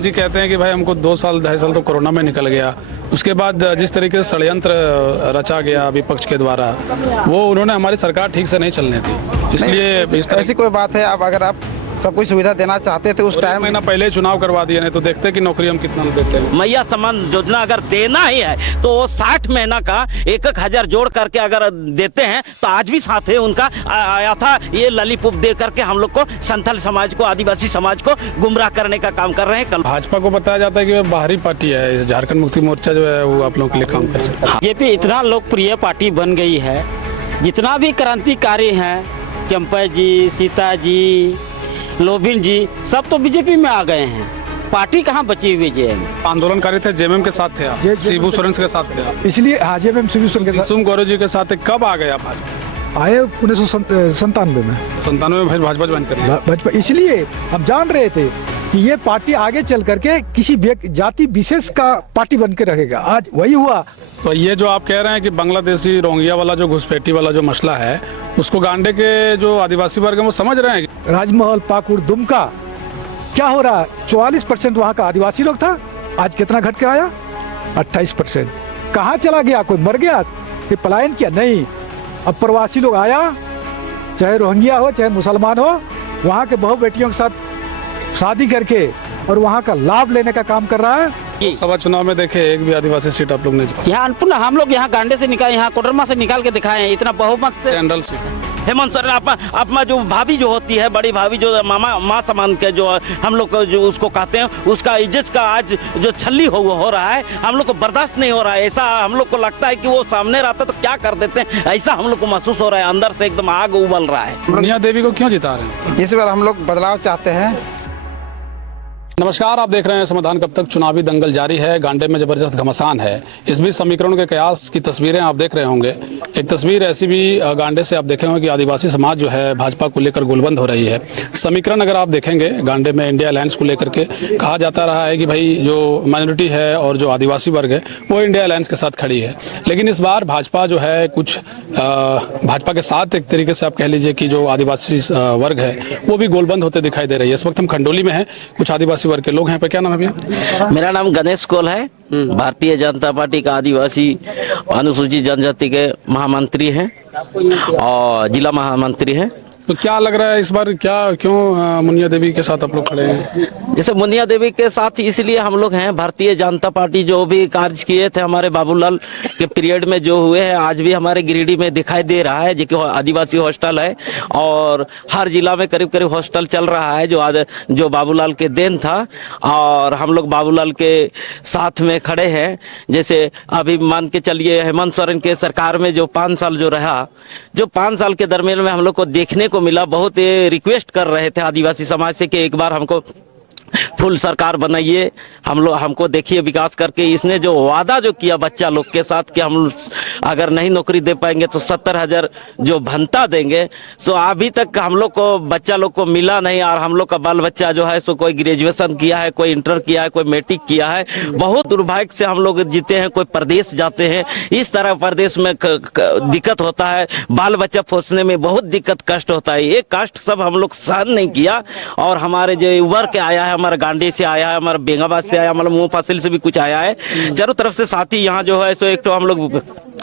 चौहान जी कहते हैं कि भाई हमको 2 साल 2.5 साल तो कोरोना में निकल गया, उसके बाद जिस तरीके से षड्यंत्र रचा गया विपक्ष के द्वारा, वो उन्होंने हमारी सरकार ठीक से नहीं चलने दी, इसलिए ऐसी कोई बात है। अब अगर आप सब कुछ सुविधा देना चाहते थे उस टाइम महीना पहले चुनाव करवा दिए, नहीं तो देखते कि नौकरी हम कितना देते हैं। मैया समान योजना अगर देना ही है तो वो 60 महीना का 1-1 हजार जोड़ करके अगर देते हैं तो आज भी साथ है उनका आया था। ये ललीपुप दे करके हम लोग को संथाल समाज को, आदिवासी समाज को गुमराह करने का काम कर रहे हैं। कल भाजपा को बताया जाता है कि वह बाहरी पार्टी है, झारखंड मुक्ति मोर्चा जो है वो आप लोगों के लिए काम कर सकता है। बीजेपी इतना लोकप्रिय पार्टी बन गई है, जितना भी क्रांतिकारी हैं, चंपा जी, सीता जी, लोभिन जी, सब तो बीजेपी में आ गए हैं। पार्टी कहाँ बची हुई है? आंदोलनकारी थे, जेएमएम के साथ थे आप, शिबू सोरेन के साथ थे आप, इसलिए हाँ जेएमएम शिबू सोरेन के साथ कुसुम गौरव जी के साथ थे। कब आ गए आप भाजपा? आए 1997 में। 97 में फिर भाजपा ज्वाइन कर लिया। भाजपा इसलिए हम जान रहे थे कि ये पार्टी आगे चल करके किसी जाति विशेष का पार्टी बन के रहेगा। आज वही हुआ। तो ये जो आप कह रहे हैं कि बांग्लादेशी रोहिंग्या वाला जो घुसपैठी वाला जो मसला है, उसको गांडे के जो आदिवासी वर्ग है वो समझ रहे हैं? राजमहल, पाकुड़, दुमका क्या हो रहा है? 44% वहाँ का आदिवासी लोग था, आज कितना घट के आया? 28%। कहाँ चला गया? कोई मर गया? ये पलायन किया? नहीं। अब प्रवासी लोग आया, चाहे रोहिंग्या हो चाहे मुसलमान हो, वहाँ के बहू बेटियों के साथ शादी करके और वहाँ का लाभ लेने का काम कर रहा है। लोकसभा चुनाव में देखे एक भी आदिवासी सीट आप लोग ने यहाँ अन्नपूर्णा हम लोग यहाँ गांडे से निकाले, यहाँ कोडरमा से निकाल के दिखाए हैं, इतना बहुमत से। जनरल सीट हेमंत सोरेन अपना जो भाभी जो होती है, बड़ी भाभी जो मामा माँ समान के जो हम लोग जो उसको कहते हैं, उसका इज्जत का आज जो छल्ली हो रहा है, हम लोग को बर्दाश्त नहीं हो रहा है। ऐसा हम लोग को लगता है कि वो सामने रहता तो क्या कर देते हैं, ऐसा हम लोग को महसूस हो रहा है। अंदर से एकदम आग उबल रहा है। मुनिया देवी को क्यों जिता रहे हैं? इस बार हम लोग बदलाव चाहते हैं। नमस्कार, आप देख रहे हैं समाधान। कब तक चुनावी दंगल जारी है, गांडे में जबरदस्त घमासान है। इस बीच समीकरण के कयास की तस्वीरें आप देख रहे होंगे। एक तस्वीर ऐसी भी गांडे से आप देखे होंगे कि आदिवासी समाज जो है भाजपा को लेकर गोलबंद हो रही है। समीकरण अगर आप देखेंगे गांडे में इंडिया अलायंस को लेकर के कहा जाता रहा है कि भाई जो माइनॉरिटी है और जो आदिवासी वर्ग है वो इंडिया अलायंस के साथ खड़ी है। लेकिन इस बार भाजपा जो है कुछ भाजपा के साथ एक तरीके से आप कह लीजिए कि जो आदिवासी वर्ग है वो भी गोलबंद होते दिखाई दे रही है। इस वक्त हम खंडोली में हैं, कुछ आदिवासी वर्ग के लोग हैं। पे क्या नाम है भैया? मेरा नाम गणेश कोल है, भारतीय जनता पार्टी का आदिवासी अनुसूचित जनजाति के महामंत्री हैं और जिला महामंत्री हैं। तो क्या लग रहा है इस बार क्यों मुनिया देवी के साथ आप लोग खड़े हैं? जैसे मुनिया देवी के साथ इसलिए हम लोग हैं, भारतीय जनता पार्टी जो भी कार्य किए थे हमारे बाबूलाल के पीरियड में जो हुए हैं, आज भी हमारे गिरिडीह में दिखाई दे रहा है। जो आदिवासी हॉस्टल है और हर जिला में करीब करीब हॉस्टल चल रहा है जो बाबूलाल के देन था, और हम लोग बाबूलाल के साथ में खड़े हैं। जैसे अभी मान के चलिए हेमंत सोरेन के सरकार में जो 5 साल जो रहा, जो 5 साल के दरमियान में हम लोग को देखने को मिला, बहुत रिक्वेस्ट कर रहे थे आदिवासी समाज से कि एक बार हमको फुल सरकार बनाइए, हमको देखिए विकास करके। इसने जो वादा जो किया बच्चा लोग के साथ कि हम अगर नहीं नौकरी दे पाएंगे तो 70,000 जो भंता देंगे, सो अभी तक हम लोग को बच्चा लोग को मिला नहीं। और हम लोग का बाल बच्चा जो है सो कोई ग्रेजुएशन किया है, कोई इंटर किया है, कोई मैट्रिक किया है। बहुत दुर्भाग्य से हम लोग जीते हैं, कोई प्रदेश जाते हैं, इस तरह प्रदेश में दिक्कत होता है, बाल बच्चा पोसने में बहुत दिक्कत कष्ट होता है। ये कष्ट सब हम लोग सहन नहीं किया। और हमारे जो उबर के आया है, हमारे गांडी से आया है, हमारे बेंगाबाद से आया, हमारे मुंह फासिल से भी कुछ आया है, चारों तरफ से साथी यहाँ जो है सो एक तो हम लोग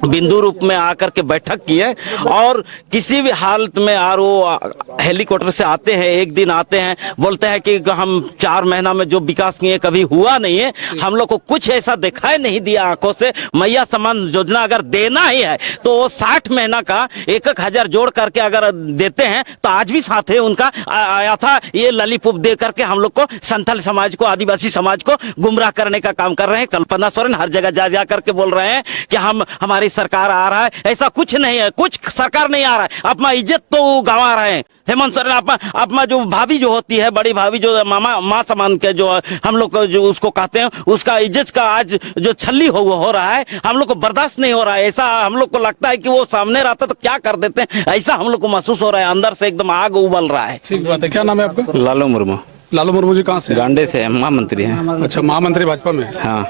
बिंदु रूप में आकर के बैठक की है। और किसी भी हालत में और वो हेलीकॉप्टर से आते हैं, एक दिन आते हैं, बोलते हैं कि हम 4 महीना में जो विकास किए कभी हुआ नहीं है, हम लोग को कुछ ऐसा दिखाई नहीं दिया आंखों से। मैया समान योजना अगर देना ही है तो वो 60 महीना का 1-1 हजार जोड़ करके अगर देते हैं तो आज भी साथ है उनका आया था। ये ललीपुप दे करके हम लोग को संथाल समाज को, आदिवासी समाज को गुमराह करने का काम कर रहे हैं। कल्पना सोरेन हर जगह जा करके बोल रहे हैं कि हमारी सरकार आ रहा है, ऐसा कुछ नहीं है, कुछ सरकार नहीं आ रहा है, अपना इज्जत तो गंवा रहे हैं। हेमंत सोरेन अपना जो भाभी जो होती है, बड़ी भाभी जो मामा माँ समान के जो हम लोग जो उसको कहते हैं, उसका इज्जत का आज जो छल्ली हो रहा है, हम लोग को बर्दाश्त नहीं हो रहा है। ऐसा हम लोग को लगता है कि वो सामने रहता तो क्या कर देते हैं, ऐसा हम लोग को महसूस हो रहा है। अंदर से एकदम आग उबल रहा है। ठीक बात है। क्या नाम है आपका? लालू मुर्मू। लालू मुर्मू जी कहाँ से? गांडे से महामंत्री हैं। अच्छा, महामंत्री भाजपा में? हाँ।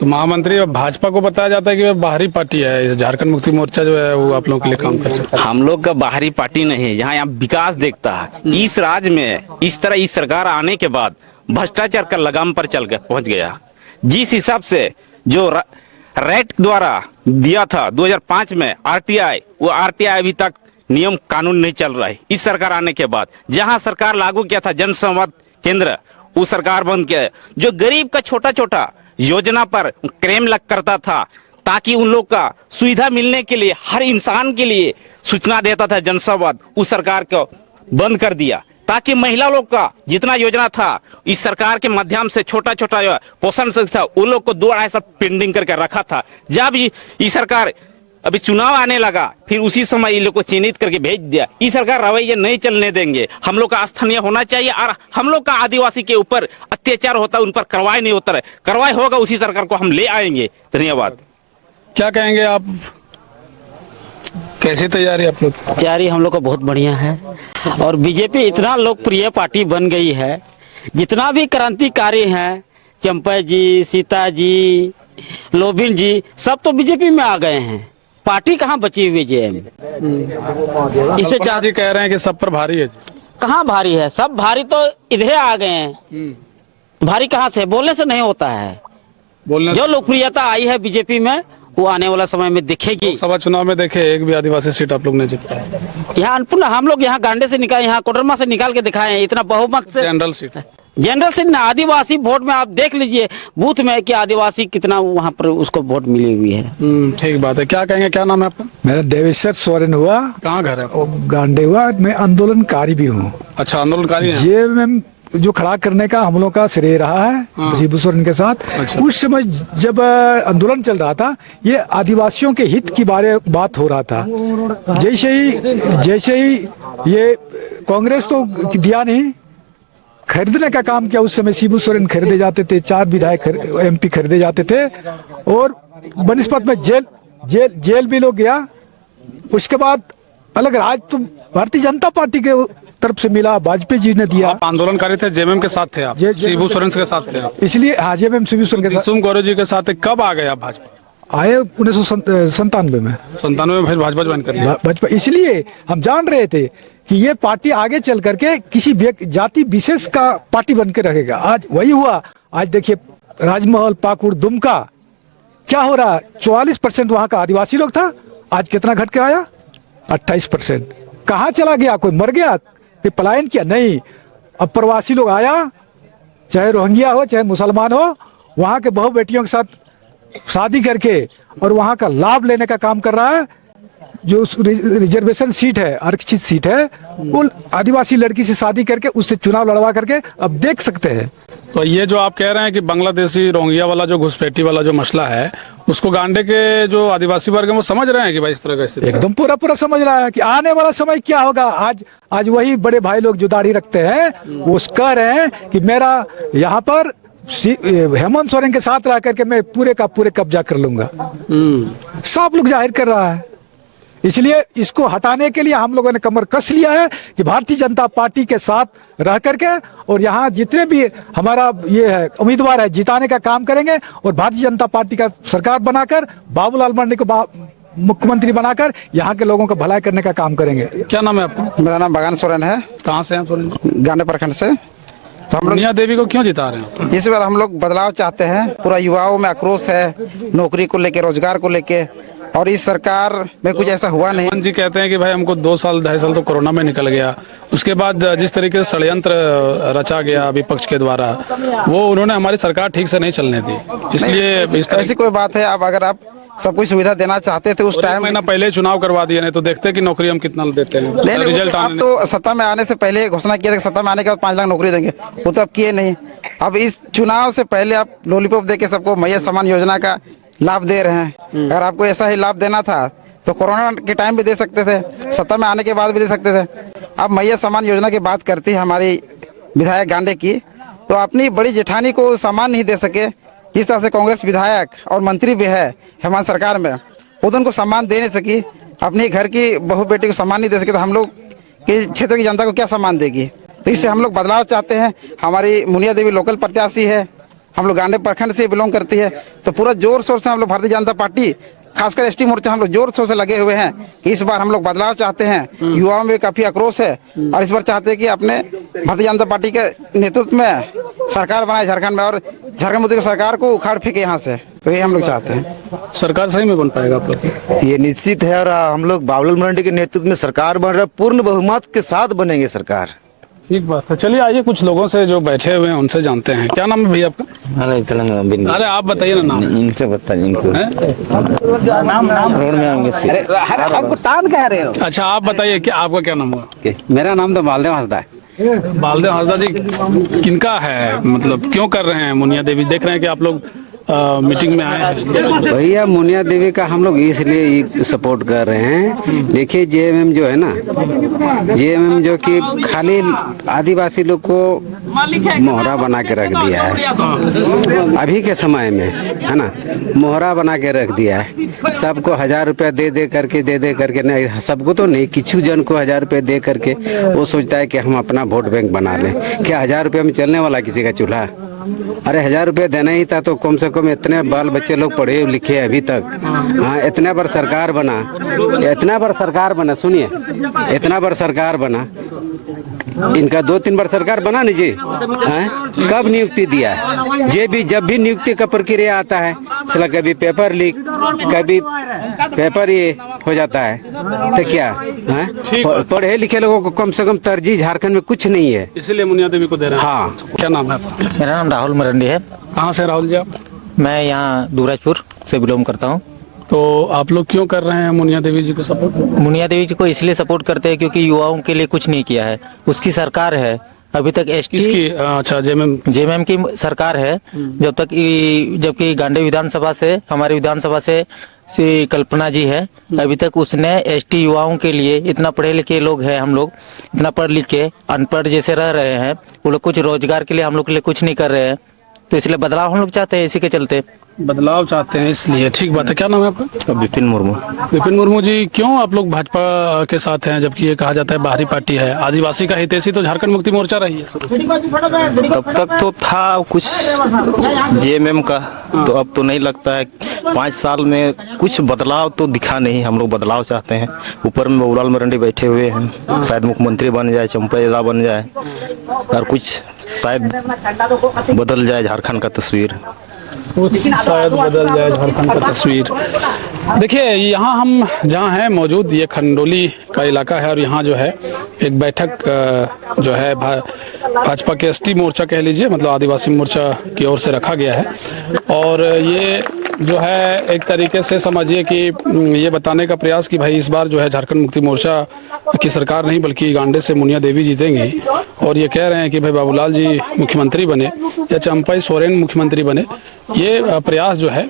तो महामंत्री और भाजपा को बताया जाता है कि वह बाहरी पार्टी है, झारखंड मुक्ति मोर्चा जो है वो आप लोगों के लिए काम कर सकता है। हम लोग का बाहरी पार्टी नहीं है, यहाँ विकास देखता है। इस राज्य में इस तरह इस सरकार आने के बाद भ्रष्टाचार का लगाम पर पहुंच गया। जिस हिसाब से जो रैट द्वारा दिया था 2005 में आरटीआई, वो आरटीआई अभी तक नियम कानून नहीं चल रहा है। इस सरकार आने के बाद जहां सरकार लागू किया था जन संवाद केंद्र, वो सरकार बंद किया है। जो गरीब का छोटा छोटा योजना पर क्लेम लग करता था ताकि उन लोग का सुविधा मिलने के लिए हर इंसान के लिए सूचना देता था जन संवाद, उस सरकार को बंद कर दिया ताकि महिला लोग का जितना योजना था इस सरकार के माध्यम से छोटा छोटा पोषण था उन लोग को 2-2.5 साल पेंडिंग करके रखा था। जब ये सरकार अभी चुनाव आने लगा फिर उसी समय इन लोग को चिन्हित करके भेज दिया। ये सरकार रवैया नहीं चलने देंगे। हम लोग का स्थानीय होना चाहिए और हम लोग का आदिवासी के ऊपर अत्याचार होता है उन पर कार्रवाई नहीं होता है, कार्रवाई होगा उसी सरकार को हम ले आएंगे। धन्यवाद। क्या कहेंगे आप, कैसी तैयारी आप लोग? तैयारी हम लोग का बहुत बढ़िया है और बीजेपी इतना लोकप्रिय पार्टी बन गई है। जितना भी क्रांतिकारी हैं, चंपा जी, सीता जी, लोबिन जी, सब तो बीजेपी में आ गए हैं। पार्टी कहाँ बची हुई जेएम? इससे कल्पना जी कह रहे हैं कि सब पर भारी है। कहाँ भारी है? सब भारी तो इधर आ गए हैं। भारी कहाँ से? बोलने से नहीं होता है। बोलने जो लोकप्रियता आई है बीजेपी में वो आने वाला समय में दिखेगी। सभा चुनाव में देखे एक भी आदिवासी सीट आप लोग ने जीता। यहाँ अन्नपूर्णा हम लोग यहाँ गांडे से निकाल, यहाँ कोडरमा से निकाल के दिखाए हैं। इतना बहुमत से जनरल सीट है। जनरल सीट ना, आदिवासी वोट में आप देख लीजिए बूथ में कि आदिवासी कितना वहाँ पर उसको वोट मिली हुई है। ठीक बात है। क्या कहेंगे, क्या नाम है आपका? मेरा देवेश्वर सोरेन हुआ, कहाँ घर है? गांडे हुआ। मैं आंदोलनकारी भी हूँ। अच्छा, आंदोलनकारी हैं। जेएमएम जो खड़ा करने का हम लोग का श्रेय रहा है शिबू सोरेन के साथ। अच्छा। उस समय जब आंदोलन चल रहा था ये आदिवासियों के हित की बात हो रहा था। जैसे ही ये कांग्रेस तो दिया नहीं, खरीदने का काम किया। उस समय शिबू सोरेन खरीदे जाते थे, 4 विधायक एमपी खरीदे जाते थे और बनिस्पत में जेल भी लोग गया। उसके बाद अलग राज तो भारतीय जनता पार्टी के तरफ से मिला, वाजपेयी जी ने दिया। आप आंदोलनकारी थे, जेएमएम के साथ थे आप, शिबू सोरेन के साथ थे आप। इसलिए हाँ, जेएमएम शिबू सोरेन के साथ। दिसुम गौरव जी के साथ कब आ गए आप भाजपा? आए 1997 में। 97 में फिर भाजपा ज्वाइन कर लिया। भाजपा इसलिए हम जान रहे थे कि ये पार्टी आगे चल करके किसी जाति विशेष का पार्टी बन के रहेगा। आज वही हुआ। आज देखिए राजमहल, पाकुड़, दुमका क्या हो रहा है। 44% वहाँ का आदिवासी लोग था, आज कितना घट के आया? 28%। कहाँ चला गया? कोई मर गया? कोई पलायन किया? नहीं। अब प्रवासी लोग आया, चाहे रोहिंग्या हो चाहे मुसलमान हो, वहाँ के बहू बेटियों के साथ शादी करके और वहाँ का लाभ लेने का काम कर रहा है। जो रिजर्वेशन सीट है, आरक्षित सीट है, वो आदिवासी लड़की से शादी करके उससे चुनाव लड़वा करके अब देख सकते हैं। तो ये जो आप कह रहे हैं कि बांग्लादेशी रोहिंग्या वाला जो घुसपैठी वाला जो मसला है उसको गांडे के जो आदिवासी वर्ग है वो समझ रहे हैं कि भाई इस तरह का स्थिति? एकदम पूरा समझ रहा है कि आने वाला समय क्या होगा। आज वही बड़े भाई लोग जो दाढ़ी रखते हैं वो कह रहे हैं कि मेरा यहाँ पर हेमंत सोरेन के साथ रह करके मैं पूरे का पूरे कब्जा कर लूंगा। सब लोग जाहिर कर रहा है। इसलिए इसको हटाने के लिए हम लोगों ने कमर कस लिया है कि भारतीय जनता पार्टी के साथ रह करके और यहाँ जितने भी हमारा ये है उम्मीदवार है जिताने का काम करेंगे और भारतीय जनता पार्टी का सरकार बनाकर बाबूलाल मरांडी को मुख्यमंत्री बनाकर यहाँ के लोगों का भलाई करने का काम करेंगे। क्या नाम है आपका? मेरा नाम बगान सोरेन है। कहाँ से हैं सोरेन? गांडे प्रखंड से। तो हम लोग मुनिया देवी को क्यों जिता रहे हैं? इस बार हम लोग बदलाव चाहते हैं। पूरा युवाओं में आक्रोश है, नौकरी को लेके, रोजगार को लेके, और इस सरकार में कुछ ऐसा हुआ नहीं। जी कहते हैं कि भाई हमको 2 साल 2.5 साल तो कोरोना में निकल गया, उसके बाद जिस तरीके से षड्यंत्र रचा गया विपक्ष के द्वारा वो उन्होंने हमारी सरकार ठीक से नहीं चलने दी, इसलिए ऐसी कोई बात है। अब अगर आप सब कुछ सुविधा देना चाहते थे उस टाइम महीना पहले चुनाव करवा दिया, नहीं तो देखते कि नौकरी हम कितना देते हैं। रिजल्ट आप तो सत्ता में आने से पहले घोषणा किया था, सत्ता में आने के बाद 5 लाख नौकरी देंगे, वो तो अब किए नहीं। अब इस चुनाव से पहले आप लॉलीपॉप दे के सबको मैया सम्मान योजना का लाभ दे रहे हैं। अगर आपको ऐसा ही लाभ देना था तो कोरोना के टाइम भी दे सकते थे, सत्ता में आने के बाद भी दे सकते थे। अब मैया सम्मान योजना की बात करती है हमारी विधायक गांडे की, तो अपनी बड़ी जेठानी को सम्मान नहीं दे सके। जिस तरह से कांग्रेस विधायक और मंत्री भी है हेमंत सरकार में, वो तो उनको सम्मान दे नहीं सकी। अपनी घर की बहू बेटी को सम्मान नहीं दे सके तो हम लोग के क्षेत्र की जनता को क्या सम्मान देगी? तो इससे हम लोग बदलाव चाहते हैं। हमारी मुनिया देवी लोकल प्रत्याशी है, हम लोग गांडे प्रखंड से बिलोंग करती है, तो पूरा जोर शोर से हम लोग भारतीय जनता पार्टी खासकर एसटी मोर्चा हम लोग जोर शोर से लगे हुए हैं कि इस बार हम लोग बदलाव चाहते हैं। युवाओं में काफी आक्रोश है और इस बार चाहते हैं कि अपने भारतीय जनता पार्टी के नेतृत्व में सरकार बनाए झारखंड में और झारखंड मुक्ति की सरकार को उखाड़ फेंके यहाँ से। तो ये हम लोग चाहते हैं। सरकार सही में बन पाएगा आप लोग? ये निश्चित है और हम लोग बाबूलाल मरांडी के नेतृत्व में सरकार बन रहा है, पूर्ण बहुमत के साथ बनेंगे सरकार। ठीक बात है। चलिए आइए कुछ लोगों से जो बैठे हुए हैं उनसे जानते हैं। क्या नाम है भैया आपका? अरे आप बताइए ना नाम। इनसे बताइए, इनको रोड में आएंगे। आपको तान कह रहे हो? अच्छा आप बताइए कि आपका क्या नाम हुआ? मेरा नाम तो बालदेव हंसदा है। बालदेव हंसदा जी किनका है, मतलब क्यों कर रहे हैं मुनिया देवी? देख रहे हैं कि आप लोग मीटिंग में आए हैं। भैया मुनिया देवी का हम लोग इसलिए सपोर्ट कर रहे हैं। देखिए जेएमएम जो है ना, जेएमएम जो कि खाली आदिवासी लोग को मोहरा बना के रख दिया है अभी के समय में, है ना, मोहरा बना के रख दिया है। सबको 1000 रुपया दे करके नहीं, सबको तो नहीं, किछु जन को 1000 रुपया दे करके वो सोचता है कि हम अपना वोट बैंक बना लें। क्या 1000 रुपया में चलने वाला किसी का चूल्हा? अरे 1000 रुपया देना ही था तो कम से कम इतने बाल बच्चे लोग पढ़े लिखे अभी तक। हाँ, इतना बार सरकार बना, सुनिए, इतना बार सरकार बना, इनका 2-3 बार सरकार बना नहीं जी। कब नियुक्ति दिया है? जब भी नियुक्ति का प्रक्रिया आता है साला कभी पेपर लीक, कभी पेपर ये हो जाता है, तो क्या पढ़े लिखे लोगों को कम से कम तरजीह झारखंड में कुछ नहीं है, इसीलिए मुनिया देवी को दे रहे हैं। हाँ। क्या नाम है आपका? मेरा नाम राहुल मरंडी है। कहाँ से राहुल जी आप? मैं यहाँ दूराजपुर से बिलोंग करता हूँ। तो आप लोग क्यों कर रहे हैं मुनिया देवी जी को सपोर्ट? मुनिया देवी जी को इसलिए सपोर्ट करते हैं क्योंकि युवाओं के लिए कुछ नहीं किया है। उसकी सरकार है अभी तक। किसकी? अच्छा जेएमएम की सरकार है जबकि गांडे विधानसभा से, हमारे विधानसभा से कल्पना जी है। अभी तक उसने एसटी युवाओं के लिए, इतना पढ़े लिखे लोग हैं हम लोग, इतना पढ़ लिख के अनपढ़ जैसे रह रहे हैं, वो लोग कुछ रोजगार के लिए हम लोग के लिए कुछ नहीं कर रहे हैं। तो इसलिए बदलाव हम लोग चाहते हैं, इसी के चलते बदलाव चाहते हैं इसलिए। ठीक बात है। क्या नाम है आपका? विपिन मुर्मू। विपिन मुर्मू जी, क्यों आप लोग भाजपा के साथ हैं जबकि ये कहा जाता है बाहरी पार्टी है? आदिवासी का हितैषी तो झारखंड मुक्ति मोर्चा रही है। तब तक तो था कुछ जेएमएम का, तो अब तो नहीं लगता है। 5 साल में कुछ बदलाव तो दिखा नहीं। हम लोग बदलाव चाहते हैं। ऊपर में बाबूलाल मरांडी बैठे हुए हैं, शायद मुख्यमंत्री बन जाए, चंपा बन जाए और कुछ शायद बदल जाए झारखंड का तस्वीर। शायद बदल जाए झारखंड का तस्वीर। देखिए यहाँ हम जहाँ हैं मौजूद, ये खंडोली का इलाका है और यहाँ जो है एक बैठक जो है भाजपा के एसटी मोर्चा कह लीजिए, मतलब आदिवासी मोर्चा की ओर से रखा गया है। और ये जो है एक तरीके से समझिए कि ये बताने का प्रयास कि भाई इस बार जो है झारखंड मुक्ति मोर्चा की सरकार नहीं बल्कि गांडे से मुनिया देवी जीतेंगी। और ये कह रहे हैं कि भाई बाबूलाल जी मुख्यमंत्री बने या चंपाई सोरेन मुख्यमंत्री बने, ये प्रयास जो है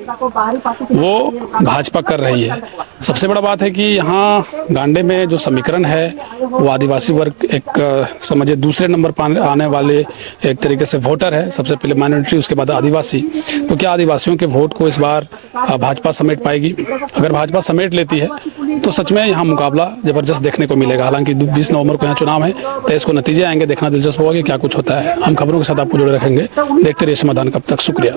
वो भाजपा कर रही है। सबसे बड़ा बात है कि यहाँ गांडे में जो समीकरण है वो आदिवासी वर्ग एक समझिए दूसरे नंबर पर आने वाले एक तरीके से वोटर है। सबसे पहले माइनॉरिटी, उसके बाद आदिवासी। तो क्या आदिवासियों के वोट को इस बार भाजपा समेट पाएगी? अगर भाजपा समेट लेती है तो सच में यहाँ मुकाबला जबरदस्त देखने को मिलेगा। हालांकि 20 नवंबर को यहाँ चुनाव है, 23 को नतीजे आएंगे। देखना दिलचस्प होगा कि क्या कुछ होता है। हम खबरों के साथ आपको जुड़े रखेंगे। देखते रहिए समाधान कब तक। शुक्रिया।